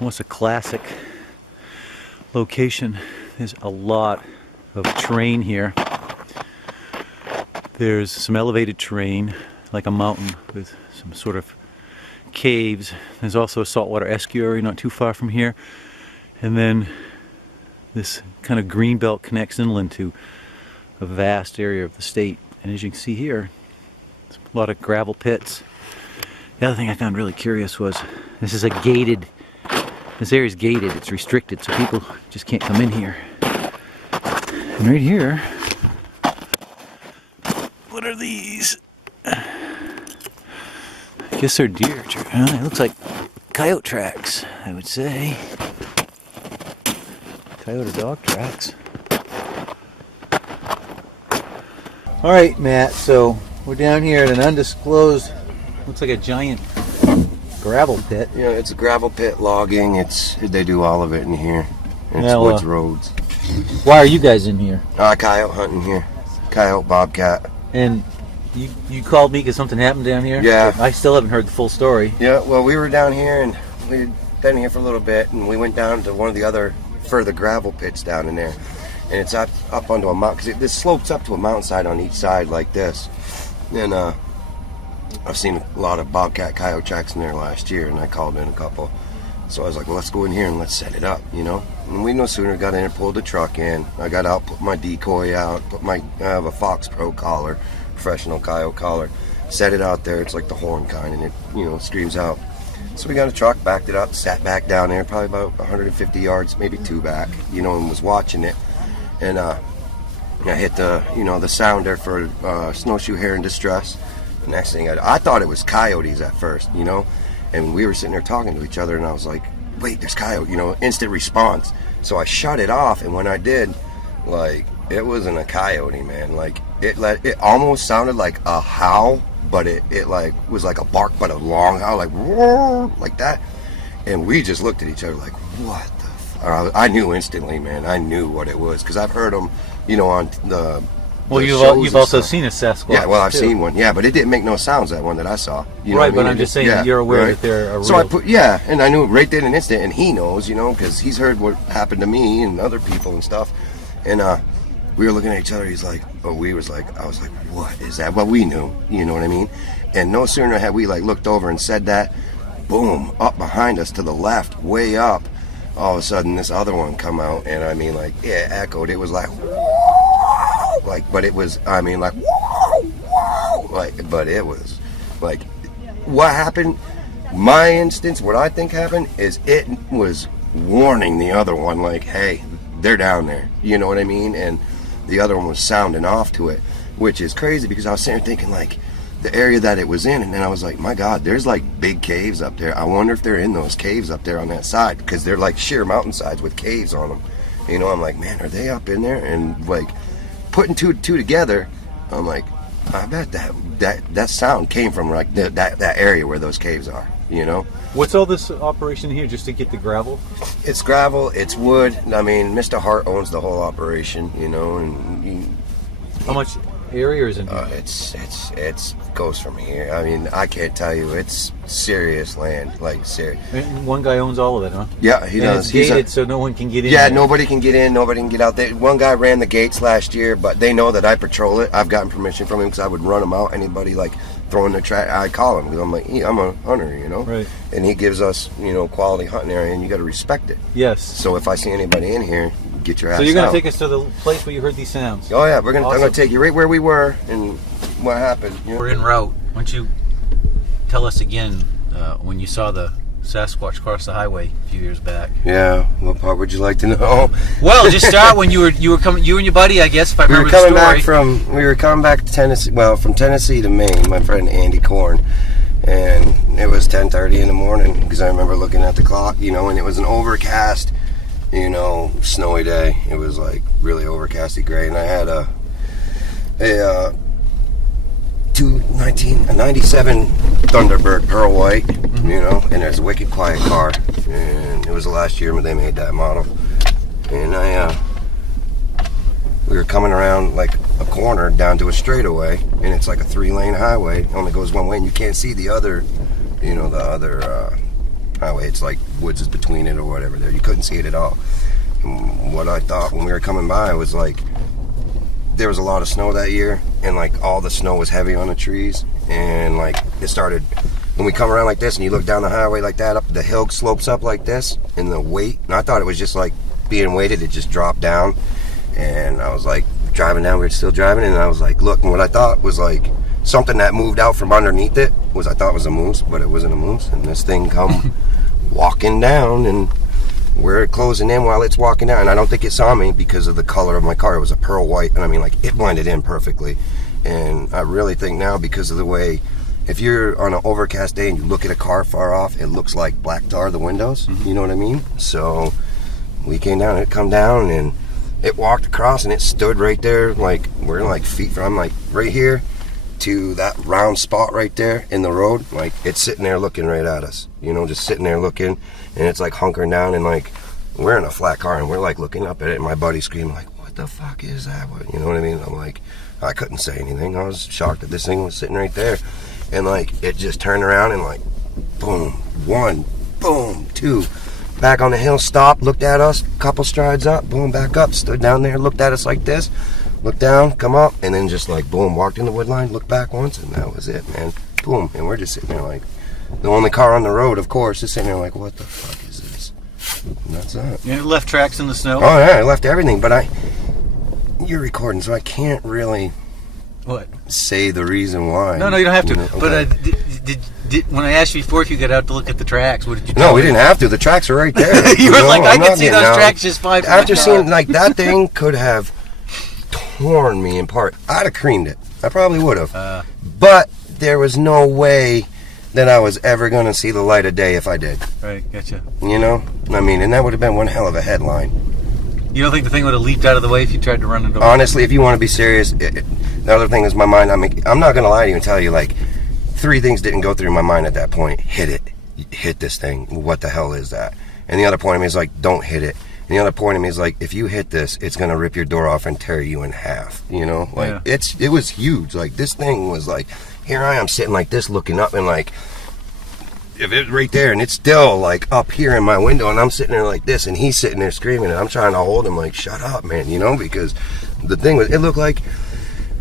almost a classic location. There's a lot of terrain here. There's some elevated terrain, like a mountain with some sort of caves. There's also a saltwater estuary not too far from here. And then this kind of green belt connects inland to a vast area of the state. And as you can see here, there's a lot of gravel pits. The other thing I found really curious was this is a gated, this area is gated, it's restricted, so people just can't come in here. And right here, what are these? I guess they're deer. It looks like coyote tracks, I would say. Coyote or dog tracks. Alright, Matt, so we're down here at an undisclosed, looks like a giant gravel pit. Yeah, it's a gravel pit, logging. They do all of it in here. And it's woods roads. Why are you guys in here? Coyote hunting here. Coyote, bobcat. And you called me because something happened down here? Yeah. I still haven't heard the full story. Yeah, well, we were down here and we'd been here for a little bit, and we went down to one of the other further gravel pits down in there. And it's up onto a mountain, because this slopes up to a mountainside on each side like this. And I've seen a lot of bobcat coyote tracks in there last year, and I called in a couple. So I was like, well, let's go in here and let's set it up, you know? And we no sooner got in and pulled the truck in. I got out, put my decoy out, I have a Fox Pro collar, professional coyote collar, set it out there. It's like the horn kind, and it, you know, screams out. So we got a truck, backed it up, sat back down there, probably about 150 yards, maybe 2 back, you know, and was watching it. And I hit the, you know, the sounder for snowshoe hare in distress. The next thing I thought it was coyotes at first, you know, and we were sitting there talking to each other, and I was like, wait, there's coyote, you know, instant response. So I shut it off, and when I did, like, it wasn't a coyote, man. Like, it almost sounded like a howl, but it like was like a bark, but a long howl, like roar, like that. And we just looked at each other like, what the I knew instantly, man. I knew what it was, because I've heard them, you know, on the well, you've also seen a Sasquatch. Yeah, well, I've seen one. Yeah, but it didn't make no sounds, that one that I saw. You know right, what I mean? But I'm just saying that you're aware that they're a real... So I put, and I knew it right then in an instant, and he knows, you know, because he's heard what happened to me and other people and stuff. And we were looking at each other. He's like, I was like, what is that? Well, we knew, you know what I mean? And no sooner had we like looked over and said that, boom, up behind us to the left, way up, all of a sudden this other one come out, and I mean, like, it echoed. It was like, like, but it was, I mean, like, like, but it was like, what happened, my instance, what I think happened is it was warning the other one, like, hey, they're down there, you know what I mean? And the other one was sounding off to it, which is crazy, because I was sitting there thinking, like, the area that it was in, and then I was like, my God, there's like big caves up there. I wonder if they're in those caves up there on that side, because they're like sheer mountainsides with caves on them. You know, I'm like, man, are they up in there? And like putting two together, I'm like, I bet that sound came from like that area where those caves are. You know. What's all this operation here, just to get the gravel? It's gravel. It's wood. I mean, Mr. Hart owns the whole operation. You know, and how much area is in here? It's goes from here. I mean, I can't tell you. It's serious land, like serious. And one guy owns all of it, huh? Yeah, he does. It's gated, so no one can get in. Yeah, there. Nobody can get in. Nobody can get out there. One guy ran the gates last year, but they know that I patrol it. I've gotten permission from him, because I would run them out. Anybody like throwing their track, I call him, because I'm like, I'm a hunter, you know. Right. And he gives us, you know, quality hunting area, and you got to respect it. Yes. So if I see anybody in here, get your ass out. So you're gonna take us to the place where you heard these sounds? Oh yeah, I'm gonna take you right where we were and what happened. You know? We're en route. Why don't you tell us again when you saw the Sasquatch cross the highway a few years back? Yeah. What part would you like to know? Well, just start when you were coming. You and your buddy, I guess, if I remember the story. We were coming back to Tennessee. Well, from Tennessee to Maine. My friend Andy Korn, and it was 10:30 in the morning, because I remember looking at the clock, you know, and it was an overcast, you know, snowy day. It was like really overcasty gray, and I had a 97 Thunderbird Pearl White, you know, and there's a wicked quiet car, and it was the last year when they made that model. And we were coming around like a corner down to a straightaway, and it's like a 3-lane highway. It only goes one way, and you can't see the other, you know, the other highway. It's like woods is between it or whatever there. You couldn't see it at all. And what I thought when we were coming by was like, there was a lot of snow that year, and like all the snow was heavy on the trees, and like it started, when we come around like this and you look down the highway like that, up the hill slopes up like this, and the weight, and I thought it was just like being weighted, it just dropped down. And I was like driving down, we were still driving, and I was like, look, and what I thought was like something that moved out from underneath it was, I thought was a moose, but it wasn't a moose. And this thing come walking down, and we're closing in while it's walking down. And I don't think it saw me because of the color of my car. It was a pearl white, and I mean, like, it blended in perfectly. And I really think now, because of the way, if you're on an overcast day and you look at a car far off, it looks like black tar, the windows. You know what I mean? So we came down, it come down, and it walked across, and it stood right there, like, we're like feet from, like, right here to that round spot right there in the road. Like, it's sitting there looking right at us, you know, just sitting there looking, and it's like hunkering down, and like, we're in a flat car, and we're like looking up at it, and my buddy's screaming like, what the fuck is that? What, you know what I mean? I'm like, I couldn't say anything. I was shocked that this thing was sitting right there. And like, it just turned around and like, boom, one, boom, two, back on the hill, stopped, looked at us, couple strides up, boom, back up, stood down there, looked at us like this, looked down, come up, and then just like, boom, walked in the wood line, looked back once, and that was it, man. Boom, and we're just sitting there like, the only car on the road, of course, is sitting there like, what the fuck is this? And that's it. Yeah, it left tracks in the snow. Oh yeah, I left everything, but you're recording, so I can't really say the reason why. No, you don't have to. You know? But Okay. did when I asked you before if you got out to look at the tracks, what did you? No, we didn't have to. The tracks are right there. You were like, I I'm can not see getting those out. tracks just fine. After seeing, like, that thing could have torn me apart. I'd have creamed it. I probably would have. But there was no way that I was ever going to see the light of day if I did. Right, gotcha. You know? I mean, and that would have been one hell of a headline. You don't think the thing would have leaped out of the way if you tried to run it over? Honestly, if you want to be serious, the other thing is my mind. I'm not going to lie to you and tell you, like, 3 things didn't go through my mind at that point. Hit it. Hit this thing. What the hell is that? And the other point of me is like, don't hit it. And the other point of me is like, if you hit this, it's going to rip your door off and tear you in half. You know? Like, yeah. It was huge. Like, this thing was like, here I am sitting like this looking up, and like, if it's right there, and it's still like up here in my window, and I'm sitting there like this, and he's sitting there screaming, and I'm trying to hold him like, shut up, man, you know, because the thing was, it looked like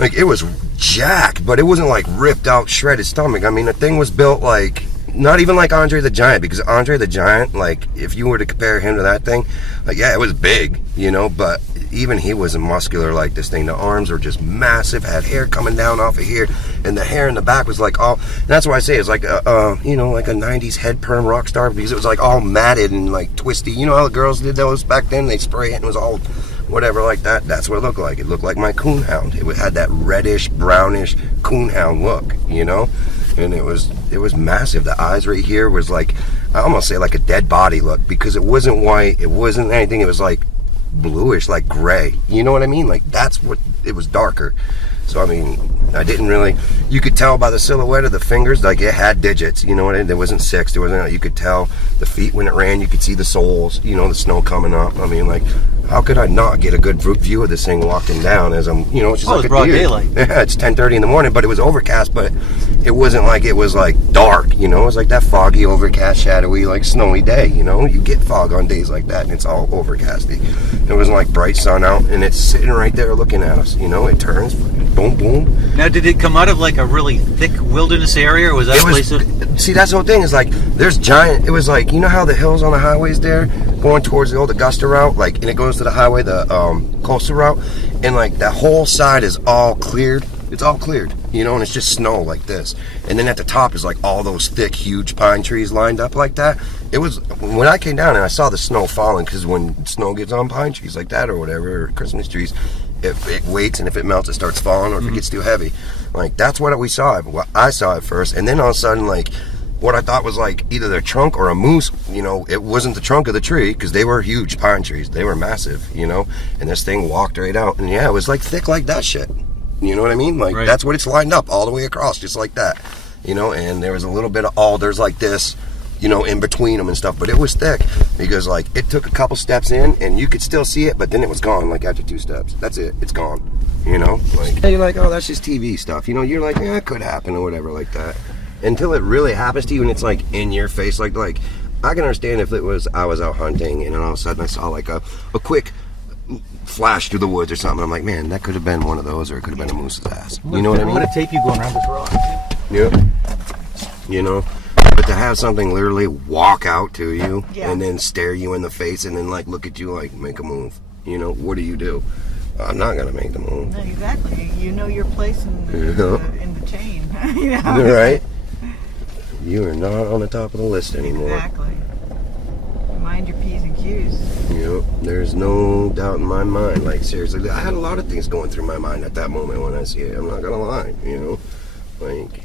it was jacked, but it wasn't like ripped out, shredded stomach. I mean, the thing was built like, not even like Andre the Giant, because Andre the Giant, like, if you were to compare him to that thing, like, yeah, it was big, you know, but even he wasn't muscular like this thing. The arms were just massive, had hair coming down off of here, and the hair in the back was like all, that's why I say it's like a, you know, like a 90s head perm rock star, because it was like all matted and like twisty. You know how the girls did those back then? They spray it and it was all whatever like that. That's what it looked like. It looked like my coonhound. It had that reddish, brownish coonhound look, you know? And it was massive. The eyes right here was like, I almost say like a dead body look, because it wasn't white, it wasn't anything, it was like bluish, like gray, you know what I mean? Like, that's what it was, darker. So I mean, I didn't really, you could tell by the silhouette of the fingers, like it had digits, you know what I mean? There wasn't 6, there wasn't, you could tell the feet when it ran, you could see the soles, you know, the snow coming up. I mean, like, how could I not get a good view of this thing walking down as I'm, you know, it's just like it's broad daylight. Yeah, it's 10:30 in the morning, but it was overcast, but it wasn't like it was like dark, you know? It was like that foggy, overcast, shadowy, like snowy day, you know? You get fog on days like that, and it's all overcasty. It wasn't like bright sun out, and it's sitting right there looking at us, you know? It turns, boom, boom. Now, did it come out of like a really thick wilderness area, or was that a place of... See, that's the whole thing, is like, there's giant, it was like, you know how the hills on the highways there, going towards the old Augusta route, like, and it goes to the highway, the coastal route, and like that whole side is all cleared. It's all cleared, you know, and it's just snow like this. And then at the top is like all those thick, huge pine trees lined up like that. It was, when I came down and I saw the snow falling, because when snow gets on pine trees like that or whatever, or Christmas trees, if it waits, and if it melts, it starts falling, or if it gets too heavy. Like, that's what we saw. Well, I saw it first, and then all of a sudden, like, what I thought was like either their trunk or a moose, you know, it wasn't the trunk of the tree, because they were huge pine trees. They were massive, you know, and this thing walked right out, and yeah, it was like thick like that shit. You know what I mean? Like, right. That's what it's lined up all the way across, just like that, you know, and there was a little bit of alders like this, you know, in between them and stuff, but it was thick, because like it took a couple steps in and you could still see it, but then it was gone, like after 2 steps. That's it, it's gone, you know? Like, you're like, oh, that's just TV stuff, you know? You're like, yeah, it could happen or whatever like that, until it really happens to you, and it's like in your face, like I can understand if it was I was out hunting and then all of a sudden I saw like a quick flash through the woods or something. I'm like, man, that could have been one of those, or it could have been a moose's ass. You know what I mean? I'm gonna tape you going around this rock. Yep. You know, but to have something literally walk out to you and then stare you in the face and then like look at you like make a move. You know, what do? I'm not gonna make the move. No, exactly. You know your place in the chain. You know? Right? You are not on the top of the list anymore. Exactly. Mind your P's and Q's. Yep. There's no doubt in my mind. Like seriously, I had a lot of things going through my mind at that moment when I see it. I'm not gonna lie. You know, like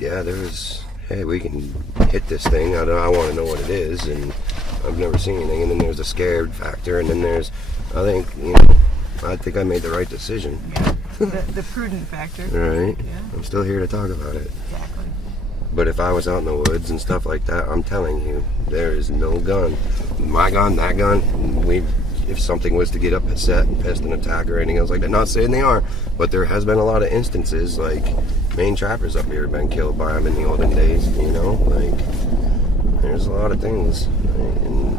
yeah, there's. Hey, we can hit this thing. I want to know what it is, and I've never seen anything. And then there's a scared factor, and then there's, I think, you know, I think I made the right decision. Yeah, the prudent factor. Right. Yeah. I'm still here to talk about it. Exactly. But if I was out in the woods and stuff like that, I'm telling you, there is no gun. My gun, that gun, if something was to get up set and pest and attack or anything else like that, not saying they are, but there has been a lot of instances, like Maine trappers up here have been killed by them in the olden days, you know, like there's a lot of things in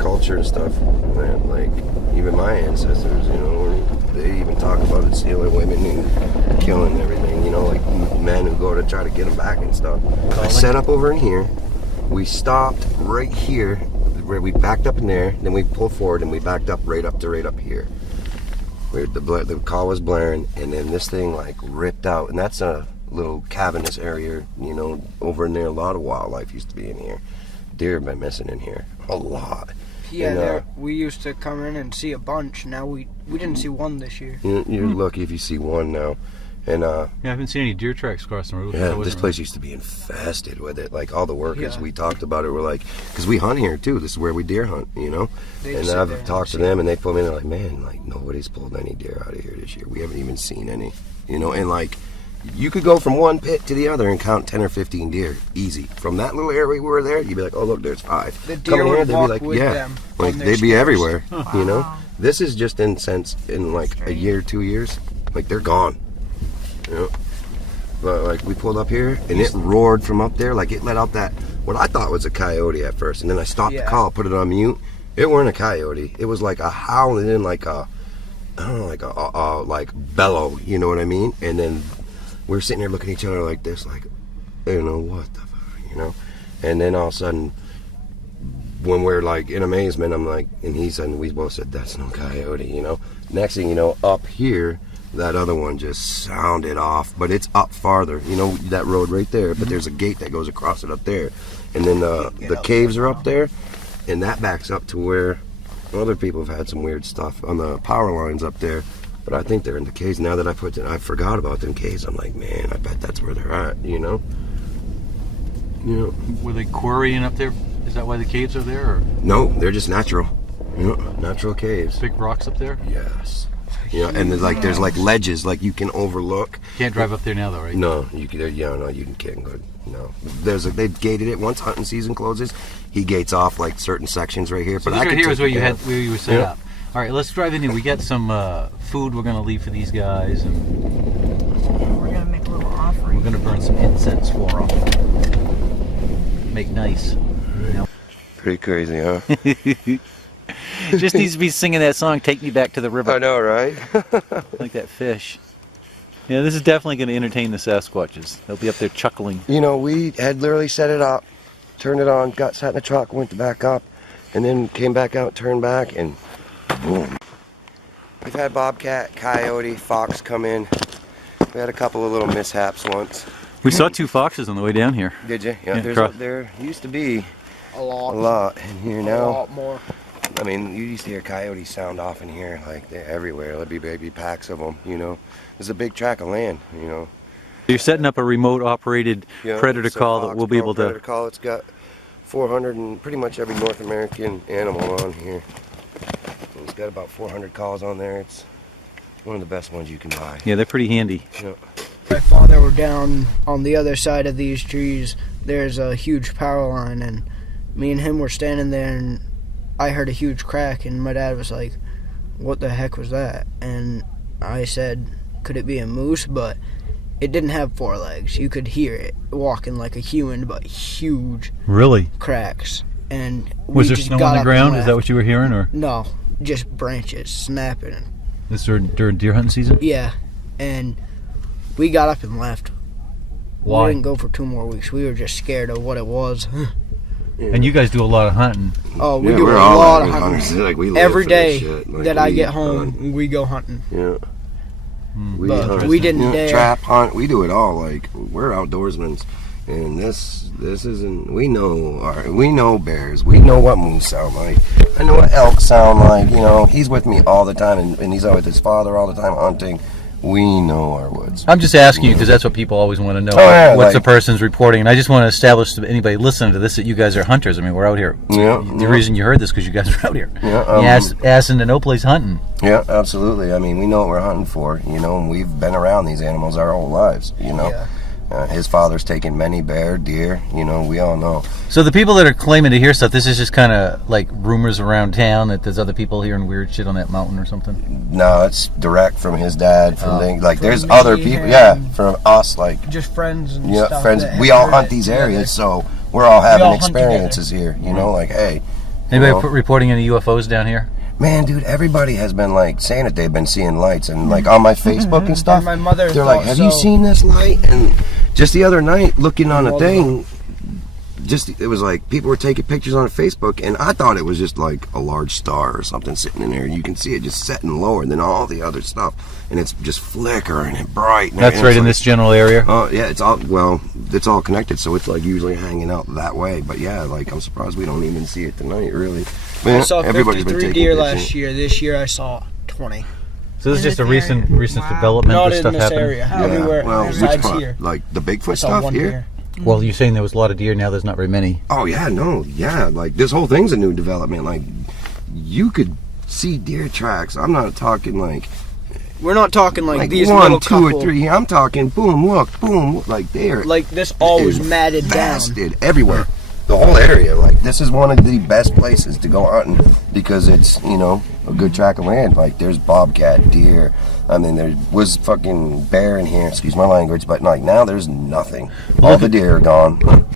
culture and stuff, man, like even my ancestors, you know, they even talk about it, stealing women and killing everything, you know, like men who go to try to get them back and stuff. I set up over in here, we stopped right here, where we backed up in there, then we pulled forward and we backed up right up here. Where the call was blaring, and then this thing like ripped out, and that's a little cavernous area, you know, over in there. A lot of wildlife used to be in here. Deer have been missing in here a lot. Yeah, and, we used to come in and see a bunch. Now we didn't see one this year. You're lucky if you see one now. And yeah, I haven't seen any deer tracks crossing the road. yeah, this place used to be infested with it. Like all the workers, we talked about it. We're like, because we hunt here too. This is where we deer hunt, you know. And I've talked to them, and they put me in. They're like, man, like nobody's pulled any deer out of here this year. We haven't even seen any, you know. And like, you could go from one pit to the other and count 10 or 15 deer easy. From that little area we were there, you'd be like, oh look, there's 5. The deer would walk with them like they'd be everywhere, you know. This is just in like a year, 2 years, like they're gone, you know. But like we pulled up here and it roared from up there, like it let out that what I thought was a coyote at first, and then I stopped the call, put it on mute. It weren't a coyote. It was like a howling in like a, I don't know, like a like bellow, you know what I mean? And then we're sitting there looking at each other like this, like, you know, what the fuck, you know? And then all of a sudden, when we're like in amazement, I'm like, and he said, and we both said, that's no coyote, you know? Next thing you know, up here, that other one just sounded off, but it's up farther, you know, that road right there, but there's a gate that goes across it up there. And then the caves are up there, and that backs up to where other people have had some weird stuff on the power lines up there. But I think they're in the caves. Now that I forgot about them caves, I'm like, man, I bet that's where they're at, you know? You know. Were they quarrying up there? Is that why the caves are there? Or? No, they're just natural. You know, natural caves. Big rocks up there? Yes. Yeah, and there's like ledges, like you can overlook. Can't drive up there now though, right? No, you can. Yeah, no, you can't go. No, they've gated it once hunting season closes. He gates off like certain sections right here. So but this right here is where you were set Yeah. up. All right, let's drive in here. We got some food we're gonna leave for these guys, and We're gonna make a little offering. we're gonna burn some incense for them. Make nice. You know? Pretty crazy, huh? Just needs to be singing that song, "Take Me Back to the River." I know, right? Like that fish. Yeah, this is definitely going to entertain the Sasquatches. They'll be up there chuckling. You know, we had literally set it up, turned it on, got sat in the truck, went back up, and then came back out, turned back, and boom. We've had bobcat, coyote, fox come in. We had a couple of little mishaps once. We saw 2 foxes on the way down here. Did you? Yeah, Yeah, there used to be A lot. a lot in here A now. lot more. I mean, you used to hear coyotes sound off in here, like they're everywhere. There'd be baby packs of them, you know. There's a big tract of land, you know. You're setting up a remote operated Yeah, predator it's a call that fox we'll be call, able predator to... call. It's got 400 and pretty much every North American animal on here. It's got about 400 calls on there. It's one of the best ones you can buy. Yeah, they're pretty handy. Yeah. My father were down on the other side of these trees. There's a huge power line, and me and him were standing there, and I heard a huge crack, and my dad was like, what the heck was that? And I said, could it be a moose? But it didn't have 4 legs. You could hear it walking like a human, but huge Really? cracks. And Was we there just snow got on the up and ground? Is left. that what you were hearing, or No, just branches snapping. this during deer hunting season? Yeah, and we got up and left. Why? We didn't go for 2 more weeks. We were just scared of what it was. And you guys do a lot of hunting. Oh, we Yeah, do a we're all lot of avid hunting. hunters. Like, we live Every for this day shit. Like, that I we get hunt. home, we go hunting. Yeah. We But hunt. we didn't dare. Trap, hunt. We do it all. Like, we're outdoorsmen, and this isn't. We know bears. We know what moose sound like. I know what elk sound like. You know, he's with me all the time, and he's out with his father all the time hunting. We know our woods. I'm just asking you because that's what people always want to know. Oh, yeah, what's like- the person's reporting? And I just want to establish to anybody listening to this that you guys are hunters. I mean, we're out here. Yeah. The reason you heard this because you guys are out here. Yeah, Assing to no place hunting. Yeah, absolutely. I mean, we know what we're hunting for, you know, and we've been around these animals our whole lives, you know. Yeah. His father's taken many bear, deer, you know, we all know. So the people that are claiming to hear stuff, this is just kind of like rumors around town that there's other people hearing weird shit on that mountain or something. No, it's direct from his dad, from things, like From there's me other people, and- yeah, from us, like, Just friends and yeah, stuff. friends. that We have all heard hunt it these together. areas, so we're all having all hunt experiences here, you know, like, hey. you Anybody know. reporting any UFOs down here? Man, dude, everybody has been like saying that they've been seeing lights, and like on my Facebook and stuff, And my mother they're like, thought "Have you so. seen this light?" And just the other night, looking on a Well, thing, it was like people were taking pictures on Facebook, and I thought it was just like a large star or something sitting in there. You can see it just setting lower than all the other stuff, and it's just flickering and bright. And That's it's right in like- this general area. Oh yeah, it's all connected, so it's like usually hanging out that way. But yeah, like I'm surprised we don't even see it tonight, really. I saw Everybody's been 53 taking deer pictures. last year. This year I saw 20. So this is In just a this area? recent Wow. development. Not This in stuff this happening. area. Yeah, Everywhere well, which besides part? here. Like the I Bigfoot saw stuff one here? deer. Well, you're saying there was a lot of deer. Now there's not very many. Oh yeah, no, yeah. Like this whole thing's a new development. Like you could see deer tracks. I'm not talking like We're not talking like these one, little two, couple. or three. I'm talking boom, look, boom, look, like they're Like this all was matted down. infested everywhere. The whole area. Like this is one of the best places to go hunting because it's, you know, a good tract of land. Like there's bobcat, deer. I mean, there was fucking bear in here. Excuse my language, but like now there's nothing. All the deer are gone.